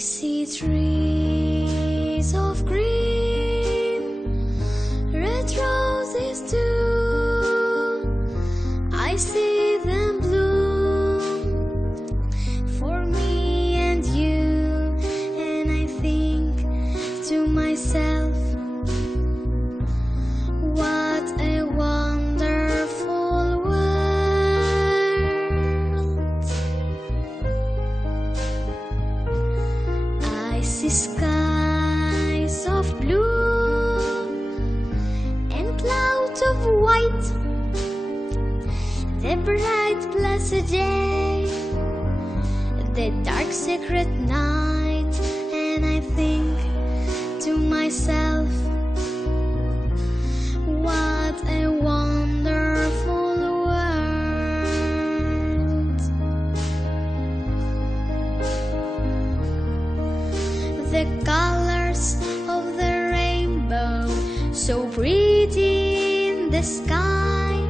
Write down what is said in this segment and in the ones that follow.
see trees of green, red roses too. I see them bloom for me and you, and I think to myself, what a wonderful world. I see skies of blue and clouds of white, the bright blessed day, the dark secret night, and I think to myself, what a wonderful world. The colors of the rainbow, so pretty in the sky,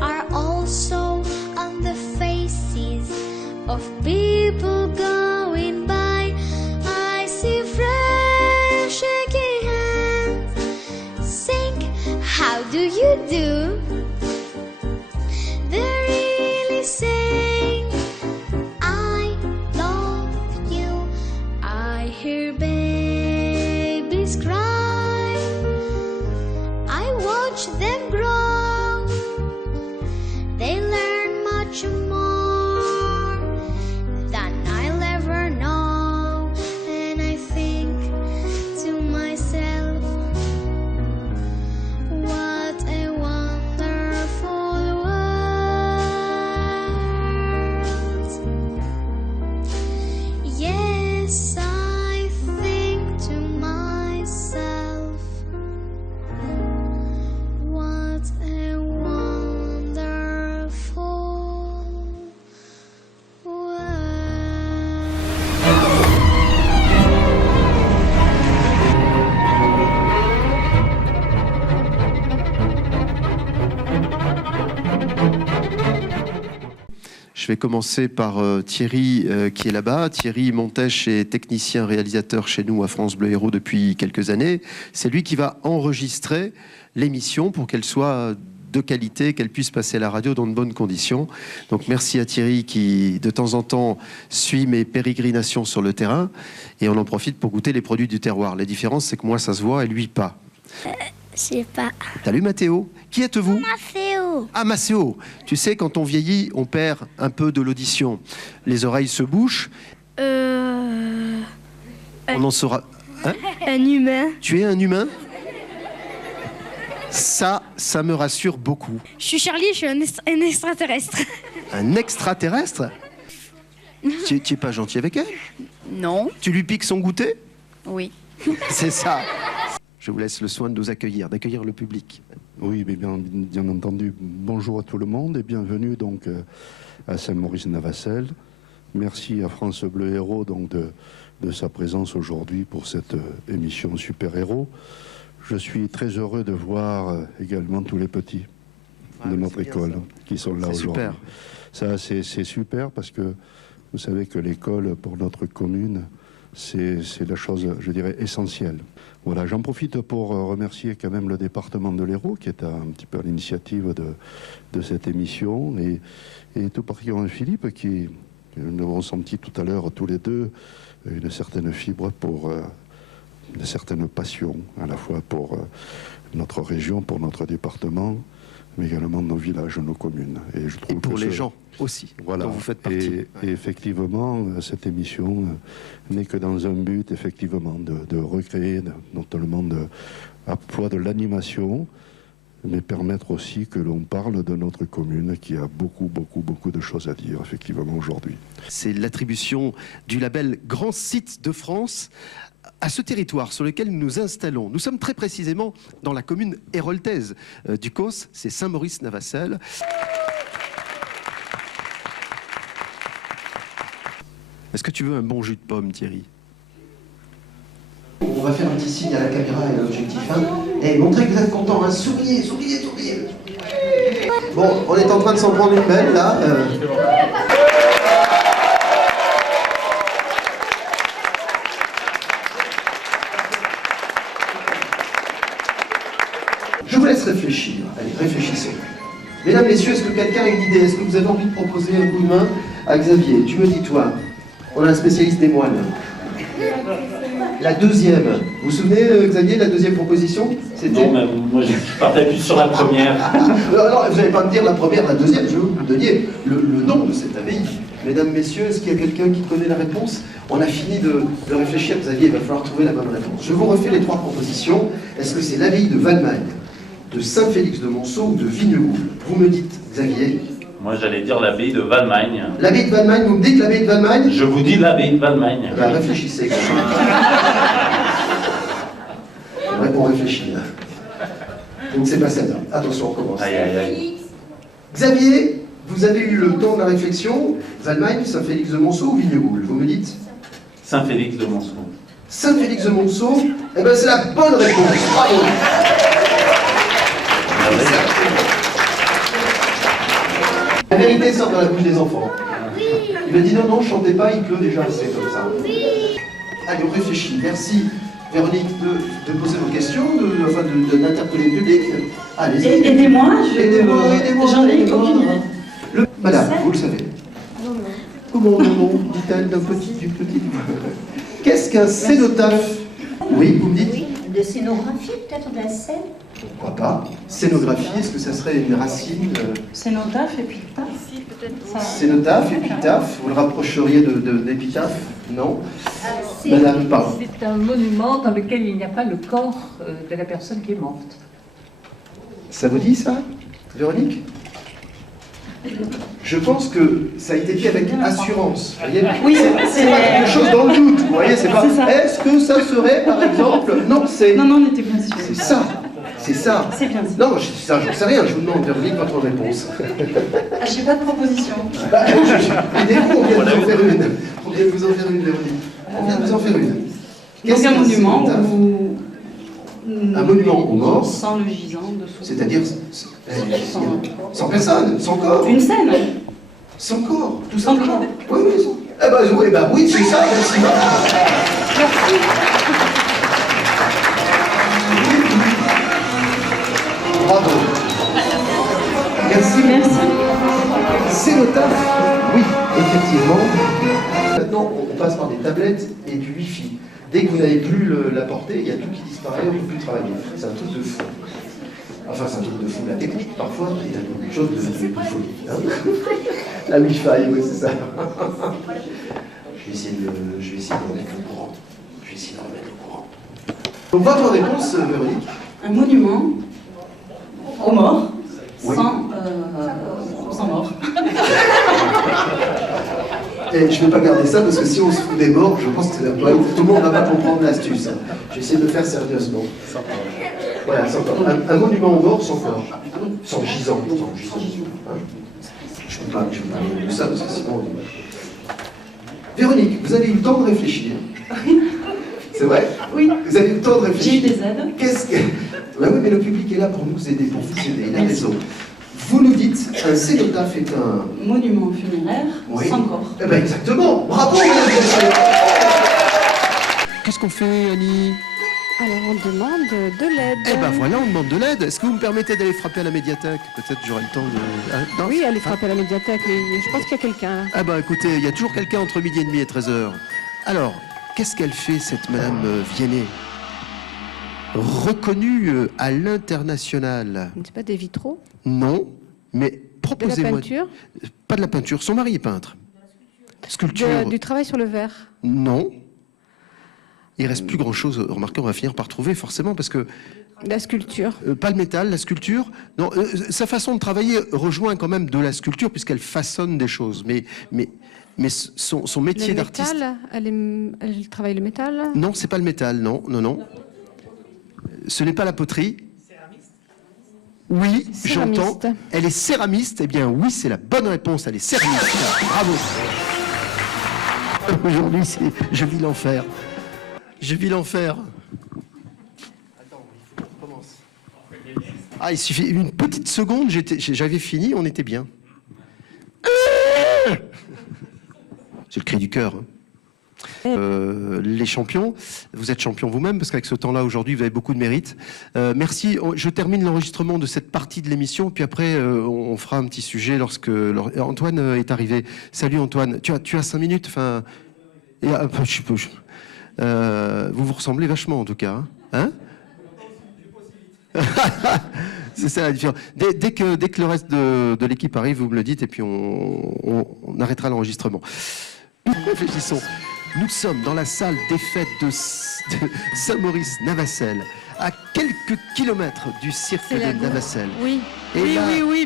are also on the faces of people going by. I see friends shaking hands, saying, how do you do? They're really saying, I love you. I hear babies cry, I watch them grow. They learn much more than I'll ever know, and I think to myself, what a wonderful world. Yes, I think to myself, what a wonderful world. Je vais commencer par Thierry qui est là-bas. Thierry Montèche est technicien réalisateur chez nous à France Bleu Héros depuis quelques années. C'est lui qui va enregistrer l'émission pour qu'elle soit de qualité, qu'elle puisse passer à la radio dans de bonnes conditions. Donc merci à Thierry qui de temps en temps suit mes pérégrinations sur le terrain, et on en profite pour goûter les produits du terroir. La différence, c'est que moi ça se voit et lui pas. Je sais pas. Salut Mathéo. Qui êtes-vous? Mathéo. Ah, Macéo, tu sais, quand on vieillit, on perd un peu de l'audition. Les oreilles se bouchent. On en saura... Hein? Un humain. Tu es un humain? Ça me rassure beaucoup. Je suis Charlie, je suis un extraterrestre. Un extraterrestre? Tu es pas gentil avec elle? Non. Tu lui piques son goûter? Oui. C'est ça. Je vous laisse le soin de nous accueillir, d'accueillir le public. Oui, mais bien entendu, bonjour à tout le monde et bienvenue donc à Saint-Maurice-Navacelles. Merci à France Bleu Héros donc de sa présence aujourd'hui pour cette émission Super Héros. Je suis très heureux de voir également tous les petits de notre école qui sont là aujourd'hui. Ça, c'est super parce que vous savez que l'école pour notre commune, c'est la chose, je dirais, essentielle. Voilà, j'en profite pour remercier quand même le département de l'Hérault qui est un petit peu à l'initiative de cette émission et tout particulièrement Philippe qui, nous avons senti tout à l'heure tous les deux une certaine fibre pour une certaine passion à la fois pour notre région, pour notre département, mais également nos villages, nos communes. Et je trouve et pour que les gens aussi, voilà, dont vous faites partie. Et effectivement, cette émission n'est que dans un but, effectivement, de recréer non seulement à la fois de l'animation, mais permettre aussi que l'on parle de notre commune qui a beaucoup de choses à dire, effectivement, aujourd'hui. C'est l'attribution du label Grand Site de France à ce territoire sur lequel nous nous installons. Nous sommes très précisément dans la commune héroltaise du Causse, c'est Saint-Maurice-Navacelles. Est-ce que tu veux un bon jus de pomme, Thierry? On va faire un petit signe à la caméra et à l'objectif 1. Et montrez que vous êtes content, hein. Souriez, souriez, souriez. Bon, on est en train de s'en prendre une belle, là. messieurs, est-ce que quelqu'un a une idée? Est-ce que vous avez envie de proposer un coup de main à Xavier? Tu me dis, toi. On a un spécialiste des moines. La deuxième. Vous vous souvenez, Xavier, la deuxième proposition? C'était... Non, mais moi je partais plus sur la première. Alors, vous n'allez pas me dire la première, la deuxième, je veux que vous me donniez le nom de cette abbaye. Mesdames, messieurs, est-ce qu'il y a quelqu'un qui connaît la réponse? On a fini de réfléchir, Xavier, il va falloir trouver la bonne réponse. Je vous refais les trois propositions. Est-ce que c'est l'abbaye de Vallemagne, de Saint-Félix-de-Monceau ou de Vignegoul? Vous me dites, Xavier. Moi j'allais dire l'abbaye de Vallemagne. L'abbaye de Vallemagne, vous me dites l'abbaye de Vallemagne? Je vous dis l'abbaye de Vallemagne. Ben, réfléchissez. Ouais, on réfléchit là. Donc c'est pas celle-là. Attention, on commence. Aïe aïe aïe. Xavier, vous avez eu le temps de la réflexion. Vallemagne, Saint-Félix-de-Monceau ou Vignegoul? Vous me dites? Saint-Félix-de-Monceau. Saint-Félix-de-Monceau, eh ben c'est la bonne réponse. Bravo. La vérité sort dans la bouche des enfants. Il m'a dit non, non, chantez pas, il pleut déjà assez comme ça. Allez, on réfléchit. Merci, Véronique, de poser vos questions, d'interpeller le public. Allez-y. Aidez-moi, Aidez-moi, j'en ai aucune idée. Madame, vous le savez. Comment non, non, dit-elle du petit. Qu'est-ce qu'un cénotaphe? Oui, vous me dites? De scénographie, peut-être de la scène. Pourquoi pas? Scénographie, est-ce que ça serait une racine Scénotaphe et puis taf. Cénotaphe, épitaphe, vous le rapprocheriez d'épitaphe? Non? Madame, pardon. C'est un monument dans lequel il n'y a pas le corps de la personne qui est morte. Ça vous dit ça, Véronique? Je pense que ça a été fait avec assurance. Vous voyez, Oui, c'est pas quelque chose dans le doute. Vous voyez, c'est pas. Est-ce que ça serait, par exemple? Non, c'est. Non, on était bien sûr. C'est ça. C'est ça. C'est bien ça. Non, ça, j'en sais rien. Je vous demande, Véronique, votre réponse. Ah, j'ai pas de proposition. Aidez-vous, on vient de vous en faire une. On vient de vous en faire une, Véronique. On vient de vous en faire une. Donc un monument où... Un monument aux morts. Sans le gisant dessous. C'est-à-dire sans personne, sans corps. Une scène. Sans corps, tout Sans simplement. corps. Oui, oui. Eh ben, oui, c'est ça, merci. Bravo. Merci. Merci. Cénotaphe, oui, effectivement. Maintenant, on passe par des tablettes et du Wi-Fi. Dès que vous n'avez plus la portée, il y a tout qui disparaît, on ne peut plus travailler. C'est un truc de fou. Enfin, c'est un truc de fou. La technique, parfois, il y a quelque chose de folie. Hein. La Wi-Fi, oui, c'est ça. Je vais essayer de remettre le courant. Donc, votre réponse, Véronique? Un monument aux morts, Oui. sans mort. Et je ne vais pas garder ça parce que si on se fout des morts, je pense que tout le monde ne va pas comprendre l'astuce. Hein. Je vais essayer de le faire sérieusement. Voilà, sans corps. Un monument aux morts sans corps. Sans gisant. Hein. Je ne peux pas parler de ça parce que sinon... Véronique, vous avez eu le temps de réfléchir. C'est vrai? Oui. Vous avez eu le temps de réfléchir. J'ai eu des aides. Qu'est-ce que... Ouais, oui, mais le public est là pour nous aider, pour vous aider. Il a raison. Vous nous dites, un cénotaphe est un... Monument funéraire Oui. sans corps. Eh bien, exactement. Bravo, mesdames et messieurs. Qu'est-ce qu'on fait, Annie? Alors on demande de l'aide. Eh ben voilà, on demande de l'aide. Est-ce que vous me permettez d'aller frapper à la médiathèque? Peut-être j'aurai le temps de... Hein, non? Oui, allez frapper à la médiathèque, mais je pense qu'il y a quelqu'un là. Ah ben écoutez, il y a toujours quelqu'un entre midi et demi et 13h. Alors, qu'est-ce qu'elle fait, cette Madame Viennet? Reconnue à l'international. C'est pas des vitraux? Non, mais De la proposez-moi... peinture? Pas de la peinture, son mari est peintre. Sculpture? Du travail sur le verre? Non. Il reste plus grand-chose. Remarquez, on va finir par trouver, forcément, parce que... La sculpture? Pas le métal, la sculpture. Non, sa façon de travailler rejoint quand même de la sculpture, puisqu'elle façonne des choses. Mais son métier d'artiste... Le métal? Elle travaille le métal? Non, c'est pas le métal, non. Ce n'est pas la poterie. Oui, Céramiste. j'entends. Elle est céramiste. Eh bien, oui, c'est la bonne réponse. Elle est céramiste. Bravo. Aujourd'hui, je vis l'enfer. Je vis l'enfer. Attends, il faut qu'on commence. Ah, il suffit une petite seconde, j'avais fini, on était bien. C'est le cri du cœur. Hein. Les champions, vous êtes champion vous-même, parce qu'avec ce temps-là, aujourd'hui, vous avez beaucoup de mérite. Merci. Je termine l'enregistrement de cette partie de l'émission, puis après, on fera un petit sujet lorsque Antoine est arrivé. Salut Antoine. Tu as 5 minutes, enfin... vous vous ressemblez vachement, en tout cas. Hein, c'est ça la différence. Dès que le reste de l'équipe arrive, vous me le dites, et puis on arrêtera l'enregistrement. Réfléchissons. Nous sommes dans la salle des fêtes de Saint-Maurice-Navacelles, à quelques kilomètres du cirque de Navacelles. Oui. Et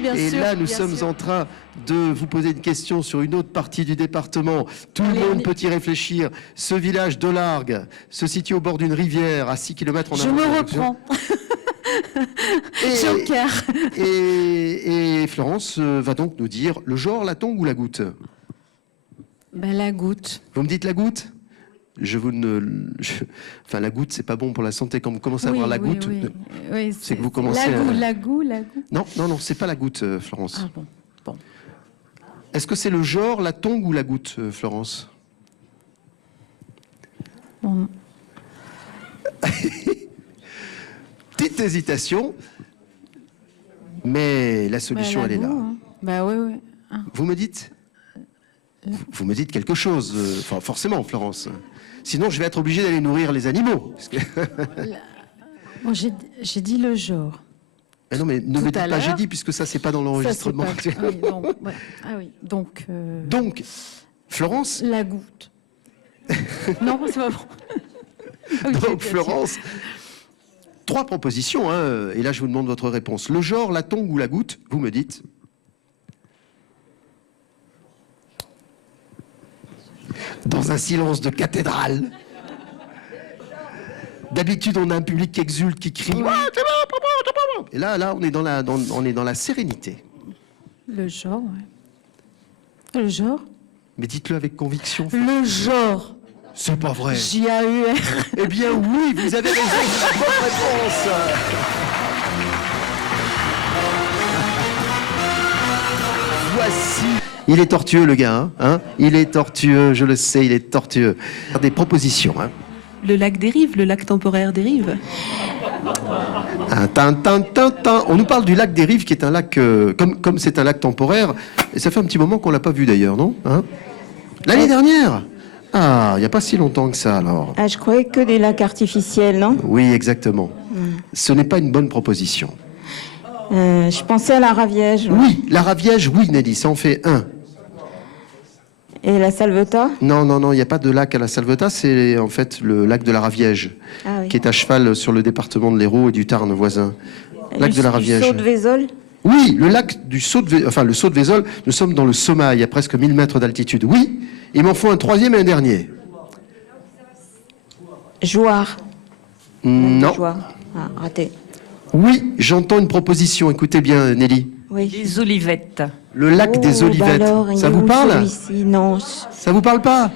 bien sûr. Et là, nous bien sommes sûr. en train de vous poser une question sur une autre partie du département. Tout le monde peut y réfléchir. Ce village de Largue se situe au bord d'une rivière à 6 km en Je avant. me reprends. Joker. Et Florence va donc nous dire le genre, la tongue ou la goutte? Ben, la goutte. Vous me dites la goutte? Enfin, la goutte, c'est pas bon pour la santé. Quand vous commencez à avoir la goutte, Oui, c'est que vous commencez La goutte. Non, c'est pas la goutte, Florence. Ah bon. Est-ce que c'est le genre, la tongue ou la goutte, Florence? Bon. Petite hésitation, mais la solution, Ben, la elle est là. goût, hein. Ben oui. Vous me dites? Vous me dites quelque chose, forcément, Florence. Sinon, je vais être obligé d'aller nourrir les animaux. Parce que... Bon, j'ai dit le genre. Mais non, mais ne me dites pas j'ai dit, puisque ça, c'est pas dans l'enregistrement. Ça, c'est pas- oui, donc, ouais. Ah oui, donc... Donc, Florence, La goutte. Non, c'est pas bon. Ok, donc, bien sûr. Florence, 3 propositions, hein, et là, je vous demande votre réponse. Le genre, la tongue ou la goutte, vous me dites. Dans un silence de cathédrale. D'habitude, on a un public qui exulte, qui crie. Ouais. Et là, on est dans la sérénité. Le genre, ouais. Le genre. Mais dites-le avec conviction. Le genre. C'est pas vrai. J-A-U-R. Eh bien oui, vous avez raison, c'est la bonne réponse. Voici. Il est tortueux le gars, hein, il est tortueux, je le sais, il est tortueux. Des propositions. Hein. Le lac dérive, le lac temporaire dérive. On nous parle du lac des Rives, qui est un lac, comme c'est un lac temporaire, et ça fait un petit moment qu'on l'a pas vu d'ailleurs, non, hein? L'année dernière. Ah, il n'y a pas si longtemps que ça, alors. Ah, je croyais que des lacs artificiels, non? Oui, exactement. Ce n'est pas une bonne proposition. Je pensais à la Raviège. Ouais. Oui, la Raviège, oui, Nelly, ça en fait un. Et la Salvetat? Non, il n'y a pas de lac à la Salvetat, c'est en fait le lac de la Raviège, Ah oui. qui est à cheval sur le département de l'Hérault et du Tarn voisin. Lac de la Raviège. Du Saut de Vézol? Oui, le lac du Saut de Vézol, enfin le Saut de Vézol, nous sommes dans le Sommail, à presque 1000 mètres d'altitude. Oui, il m'en faut un troisième et un dernier. Jouard? Non. Jouard. Ah, raté. Oui, j'entends une proposition, écoutez bien Nelly. Oui. Les olivettes. Le lac des Olivettes, Bah alors, il ça est vous où, parle? celui-ci? Non. Ça vous parle pas?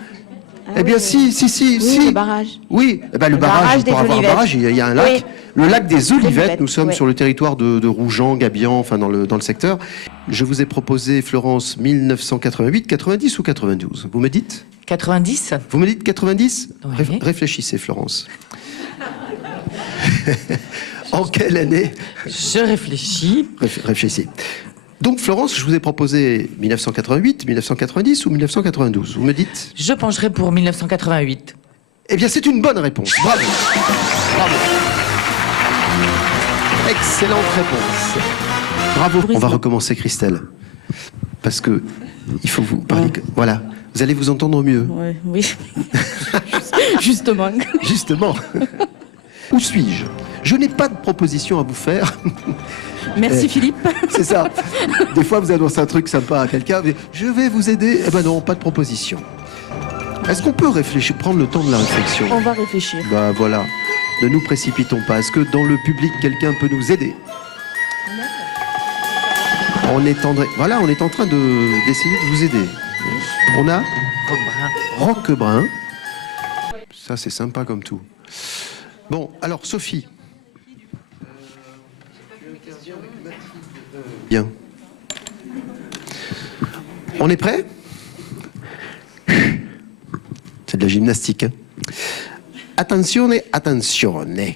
Eh bien, oui. si. Oui, le barrage. Oui, eh ben, le barrage barrage, des pour avoir un Olivettes. barrage, il y a un lac. Oui. Le lac des Olivettes, Olivettes, nous sommes oui. sur le territoire de Rougeant, Gabian, enfin dans le secteur. Je vous ai proposé, Florence, 1988, 90 ou 92? Vous me dites? 90. Vous me dites 90? Oui. Réfléchissez, Florence. En quelle année? Je réfléchis. Réfléchissez. Donc, Florence, je vous ai proposé 1988, 1990 ou 1992? Vous me dites? Je pencherai pour 1988. Eh bien, c'est une bonne réponse. Bravo. Bravo. Excellente réponse. Bravo. On va recommencer, Christelle. Parce que il faut vous parler. Voilà. Vous allez vous entendre mieux. Oui. Justement. Justement. Où suis-je? Je n'ai pas de proposition à vous faire. Merci Philippe. C'est ça. Des fois, vous annoncez un truc sympa à quelqu'un, mais je vais vous aider. Eh ben non, pas de proposition. Est-ce qu'on peut réfléchir, prendre le temps de la réflexion? On va réfléchir. Bah voilà. Ne nous précipitons pas. Est-ce que dans le public, quelqu'un peut nous aider? On est en train d'essayer de vous aider. On a Roquebrun. Ça, c'est sympa comme tout. Bon, alors, Sophie. Bien. On est prêt? fait de la gymnastique. Hein. Attenzione, attenzione.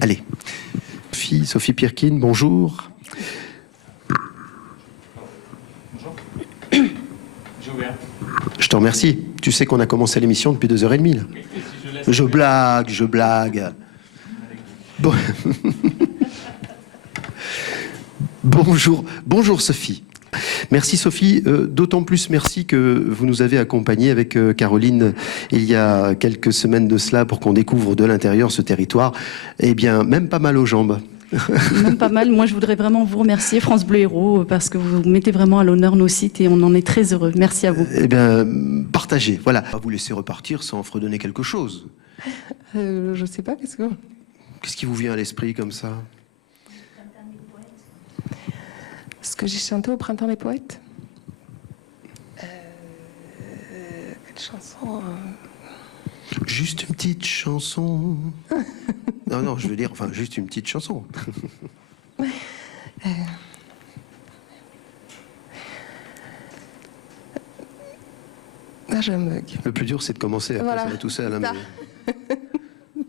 Allez. Sophie Pirkin, bonjour. Je te remercie. Tu sais qu'on a commencé l'émission depuis 2h30. Là. Je blague. Bon. Bonjour Sophie. Merci Sophie, d'autant plus merci que vous nous avez accompagnés avec Caroline il y a quelques semaines de cela pour qu'on découvre de l'intérieur ce territoire. Eh bien, même pas mal aux jambes. Même pas mal. Moi, je voudrais vraiment vous remercier, France Bleu Héros, parce que vous mettez vraiment à l'honneur nos sites et on en est très heureux. Merci à vous. Eh bien, partagez. Voilà. On va vous laisser repartir sans fredonner quelque chose. Je sais pas, Qu'est-ce qui vous vient à l'esprit comme ça? Ce que j'ai chanté au Printemps des Poètes. Quelle chanson Juste une petite chanson. Non, je veux dire, enfin, juste une petite chanson. Là, je me bug. Le plus dur, c'est de commencer. Après, ça va tout seul. Hein, mais...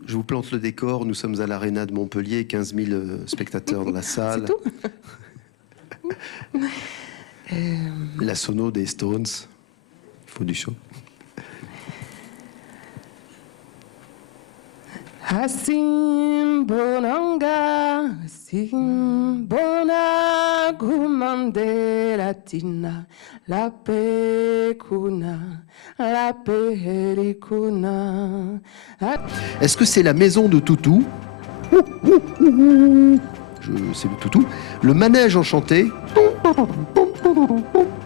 Je vous plante le décor. Nous sommes à l'Arena de Montpellier, 15 000 spectateurs dans la salle. C'est tout. La sono des Stones. Il faut du show. Asimbonanga, simbona gumande latina, la pecuna, la pericuna. Est-ce que c'est la maison de Toutou? C'est le Toutou. Le manège enchanté.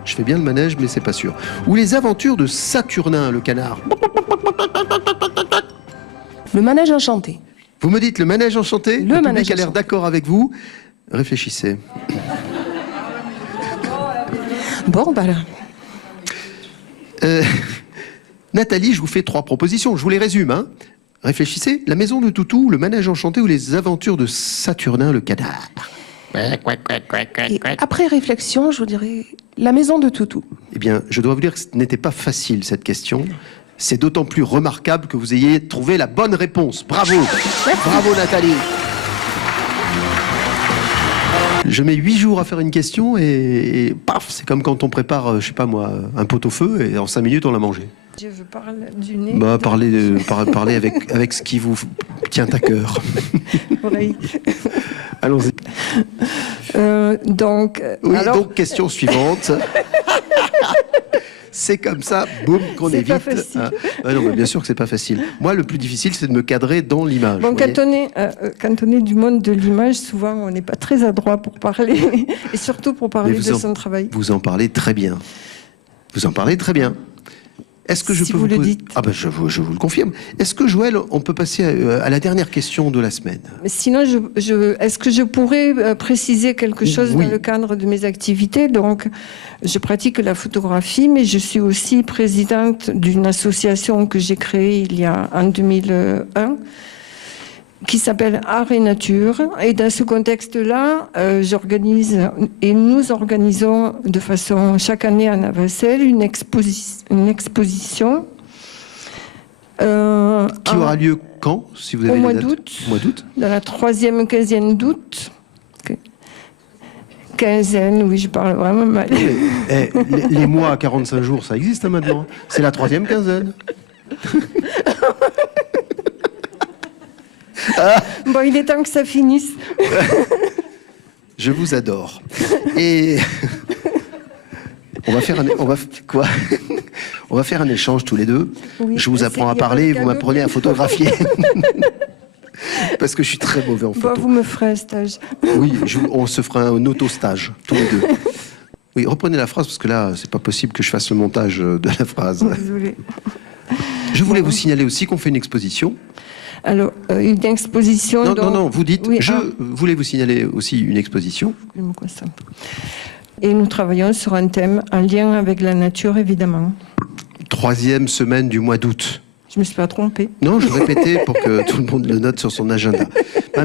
Je fais bien le manège, mais c'est pas sûr. Ou les aventures de Saturnin, le canard. Le manège enchanté. Vous me dites le manège enchanté? Le manège public a l'air enchanté. d'accord avec vous. Réfléchissez. Bon, bah là. Nathalie, je vous fais 3 propositions. Je vous les résume. Hein. Réfléchissez. La maison de Toutou, le manège enchanté ou les aventures de Saturnin, le canard. Et après réflexion, je vous dirais la maison de Toutou. Eh bien, je dois vous dire que ce n'était pas facile, cette question. C'est d'autant plus remarquable que vous ayez trouvé la bonne réponse. Bravo. Bravo, Nathalie. Je mets 8 jours à faire une question et paf, c'est comme quand on prépare, je sais pas moi, un pot-au-feu et en 5 minutes on l'a mangé. Je veux parler du nez. Bah, parlez avec ce qui vous tient à cœur. Oui. Allons-y. Donc, oui, alors... donc question suivante. C'est comme ça, boum, qu'on évite. C'est pas facile. Ah non, mais bien sûr que c'est pas facile. Moi, le plus difficile, c'est de me cadrer dans l'image. Bon, quand on est du monde de l'image, souvent, on n'est pas très adroit pour parler, et surtout pour parler de son travail. Vous en parlez très bien. Vous en parlez très bien. Est-ce que je peux vous le poser... dites. Ah ben, je vous le confirme. Est-ce que, Joël, on peut passer à la dernière question de la semaine? Sinon, est-ce que je pourrais préciser quelque chose Oui. dans le cadre de mes activités? Donc, je pratique la photographie, mais je suis aussi présidente d'une association que j'ai créée en 2001, qui s'appelle Art et Nature. Et dans ce contexte-là, j'organise et nous organisons de façon chaque année à Navacelles une exposition. Qui aura lieu quand, si vous avez Au les mois dates? d'août. Au mois d'août. Dans la 3e quinzaine d'août. Quinzaine, oui, je parle vraiment mal. Les mois à 45 jours, ça existe hein, maintenant. C'est la 3e quinzaine. Bon, il est temps que ça finisse. Je vous adore. Et on va faire on va faire un échange tous les deux. Oui, je vous apprends à parler, vous m'apprenez à photographier. Parce que je suis très mauvais en photo. Bon, vous me ferez un stage. Oui, on se fera un auto-stage, tous les deux. Oui, reprenez la phrase, parce que là, c'est pas possible que je fasse le montage de la phrase. Désolée. Je voulais vous signaler aussi qu'on fait une exposition. Alors, une exposition... Non, vous dites, oui, je voulais vous signaler aussi une exposition. Je me concentre. Et nous travaillons sur un thème en lien avec la nature, évidemment. 3e semaine du mois d'août. Je me suis pas trompée. Non, je répétais pour que tout le monde le note sur son agenda.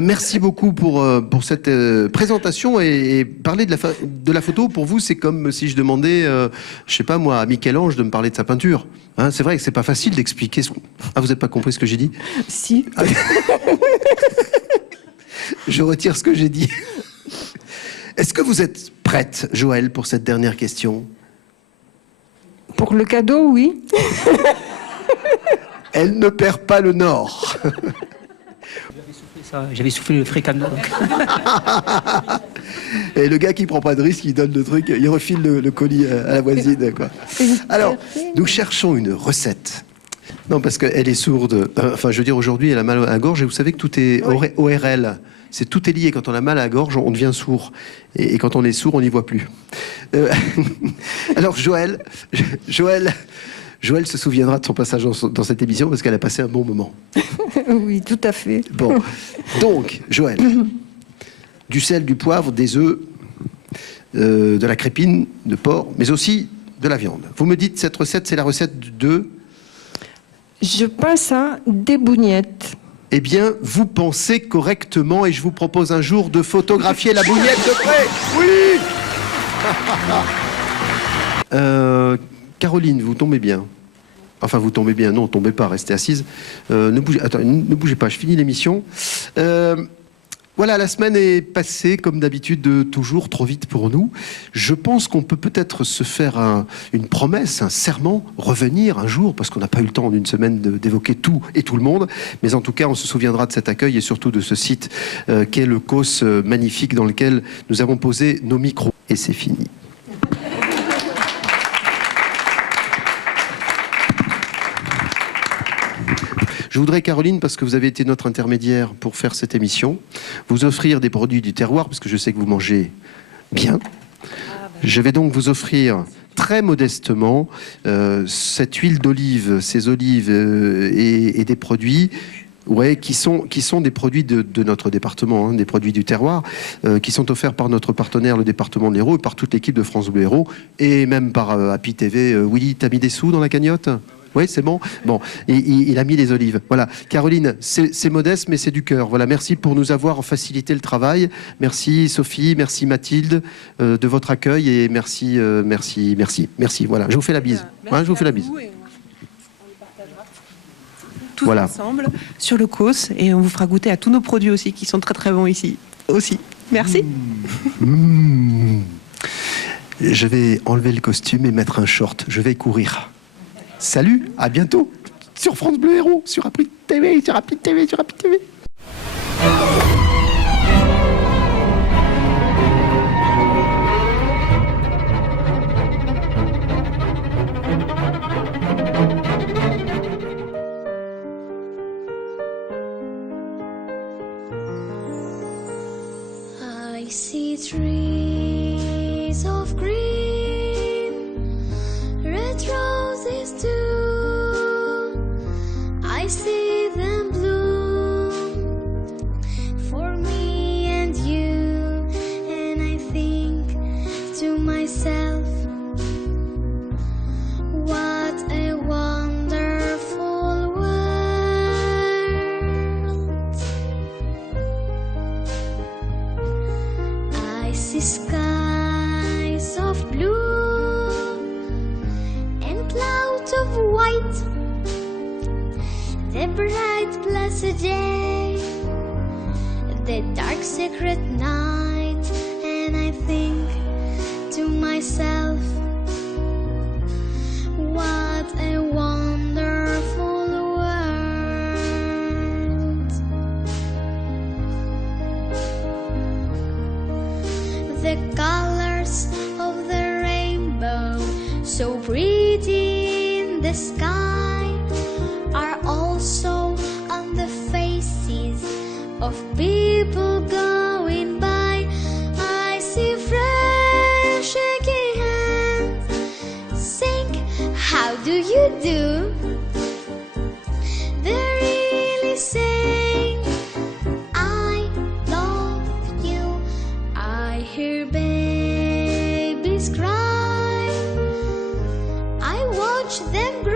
Merci beaucoup pour cette présentation et parler de la photo. Pour vous, c'est comme si je demandais, je sais pas moi, à Michel-Ange de me parler de sa peinture. Hein, c'est vrai que c'est pas facile d'expliquer. Ah, vous n'avez pas compris ce que j'ai dit? Si. Ah. Je retire ce que j'ai dit. Est-ce que vous êtes prête, Joëlle, pour cette dernière question? Pour le cadeau, oui. Elle ne perd pas le nord. J'avais soufflé le fréquemment. Et le gars qui prend pas de risque, il donne le truc, il refile le colis à la voisine, quoi. Alors, nous cherchons une recette. Non, parce qu'elle est sourde. Enfin, je veux dire, aujourd'hui, elle a mal à la gorge. Et vous savez que tout est ORL. Tout est lié. Quand on a mal à la gorge, on devient sourd. Et quand on est sourd, on n'y voit plus. Alors, Joëlle se souviendra de son passage dans cette émission parce qu'elle a passé un bon moment. Oui, tout à fait. Bon, donc, Joëlle, du sel, du poivre, des œufs, de la crépine de porc, mais aussi de la viande. Vous me dites, cette recette, c'est la recette de... Je pense à des bougnettes. Eh bien, vous pensez correctement et je vous propose un jour de photographier la bougnette de près. Oui. Caroline, vous tombez bien. Enfin, vous tombez bien. Non, tombez pas, restez assise. Ne bougez pas, je finis l'émission. Voilà, la semaine est passée, comme d'habitude, toujours trop vite pour nous. Je pense qu'on peut peut-être se faire une promesse, un serment, revenir un jour, parce qu'on n'a pas eu le temps en une semaine d'évoquer tout et tout le monde. Mais en tout cas, on se souviendra de cet accueil et surtout de ce site qu'est le COS magnifique dans lequel nous avons posé nos micros. Et c'est fini. Je voudrais, Caroline, parce que vous avez été notre intermédiaire pour faire cette émission, vous offrir des produits du terroir, parce que je sais que vous mangez bien. Je vais donc vous offrir très modestement cette huile d'olive, ces olives et des produits qui sont des produits de notre département, hein, des produits du terroir, qui sont offerts par notre partenaire, le département de l'Hérault, et par toute l'équipe de France Bleu Hérault, et même par Happy TV. Willy, t'as mis des sous dans la cagnotte ? Oui, c'est bon. Bon, il a mis les olives. Voilà, Caroline, c'est modeste, mais c'est du cœur. Voilà, merci pour nous avoir facilité le travail. Merci Sophie, merci Mathilde de votre accueil et merci. Voilà, je vous fais la bise. Ouais, je vous fais la bise. Tous ensemble sur le COS et on vous fera goûter à tous nos produits aussi qui sont très très bons ici aussi. Merci. Je vais enlever le costume et mettre un short. Je vais courir. Salut, à bientôt sur France Bleu Hérault, sur Happy TV, sur Happy TV, sur Happy TV. I see trees of green, red roses too. I see them bloom for me and you, and I think to myself, what a wonderful world. I see skies of blue and clouds of white, the bright blessed day, the dark secret night, and I think to myself, what a wonderful world. The colors of the rainbow, so pretty in the sky, are also on the faces of people going by. I see friends shaking hands, saying, how do you do? They're really saying, I love you. I hear babies cry, I watch them grow.